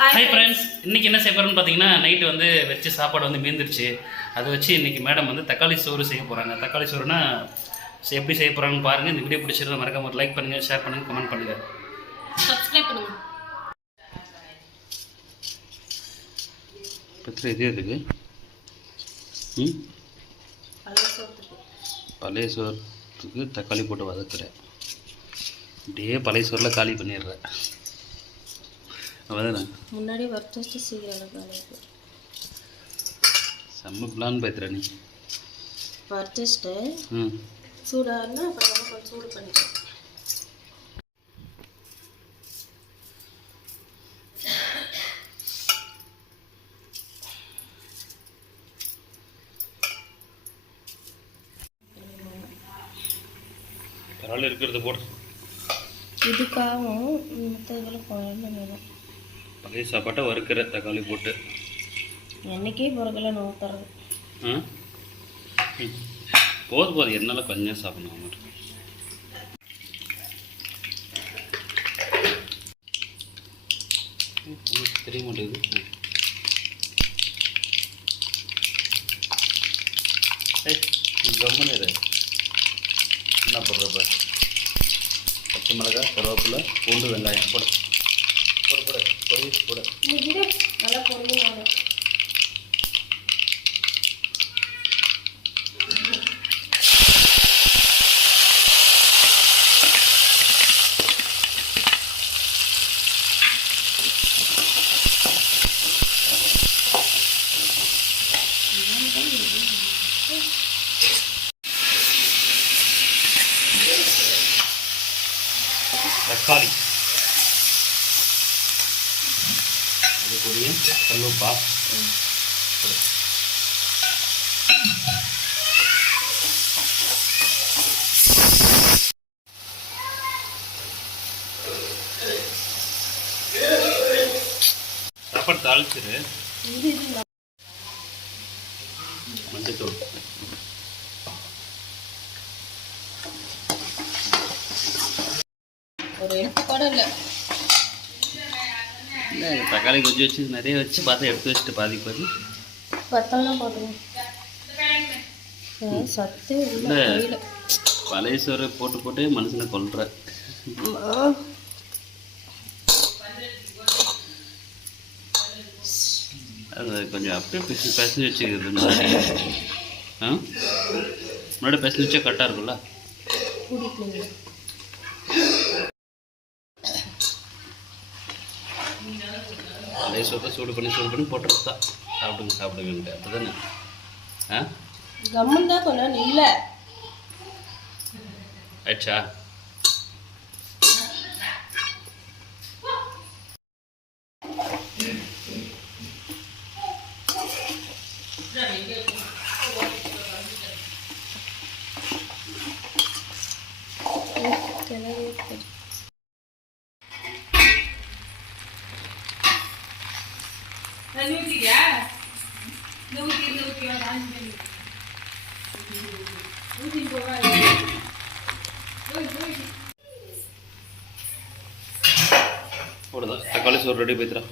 Hi friends, இன்றைக்கி என்ன செய்ய போகிறோம்னு பார்த்தீங்கன்னா, நைட்டு வந்து வச்சு சாப்பாடு வந்து மீந்துருச்சு. அதை வச்சு இன்றைக்கி மேடம் வந்து தக்காளி சோறு செய்ய போகிறாங்க. தக்காளி சோறுனா எப்படி செய்ய போகிறாங்கன்னு பாருங்கள். இந்த வீடியோ பிடிச்சிருந்தா மறக்காம ஒரு லைக் பண்ணுங்கள், ஷேர் பண்ணுங்கள், கமெண்ட் பண்ணுங்கள், சப்ஸ்கிரைப் பண்ணுங்கள். பத்திரம் இதே இருக்குது. பழைய சோறுக்கு தக்காளி போட்டு வதக்குறேன். அப்படியே பழைய சோறில் காலி பண்ணிடுறேன். முன்னாடி வறுத்து வச்சு சீக்கிரம் செம்ம பிளான் பேத்துற நீ வறுத்து வச்சுட்டு சூடானா அப்புறம் கொஞ்சம் சூடு பண்ணிக்கலாம். பரவாயில்ல இருக்கிறது போடு. இதுக்காகவும் மற்ற குழம்பு வேணும். பழைய சாப்பாட்டை வறுக்கிற தக்காளி போட்டு என்னைக்கே பிறகுல நோத்துறது. போதும் என்னால் கொஞ்சம் சாப்பிடணும் மட்டும். தெரிய மாட்டேங்குது. கம்மனு என்ன போடுறப்ப பச்சை மிளகாய், கருவேப்பிலை, பூண்டு, வெங்காயம் போட போட போட பொடி போட நல்லா பொருள் வேணும். தக்காளி அது கூடிய கல்லுப்பா சாப்பாடு தாளிச்சிரு. மஞ்சத்தூள் ஒரு எடுத்து கூட இல்லை. இல்லை தக்காளி கொஞ்சம் வச்சு நிறைய வச்சு பார்த்து எடுத்து வச்சுட்டு பாதி பத்தெல்லாம் போட்டுருவோம். சத்து இல்லை. பழைய சோறு போட்டு போட்டு மனுஷனை கொல்ற. அது கொஞ்சம் அப்படியே பிசைஞ்சு வச்சுக்கிறது முன்னாடி பிசைஞ்சு வச்சா கரெக்டாக இருக்கும்ல. பழைய சோத்தை சூடு பண்ணி போட்டுருக்கா. சாப்பிடுங்க அப்போ தானே. கம்மன் தான் கொஞ்சம் இல்லை ஆயிடுச்சா? தக்காளி சோறு ரெடி போய்த்துறா.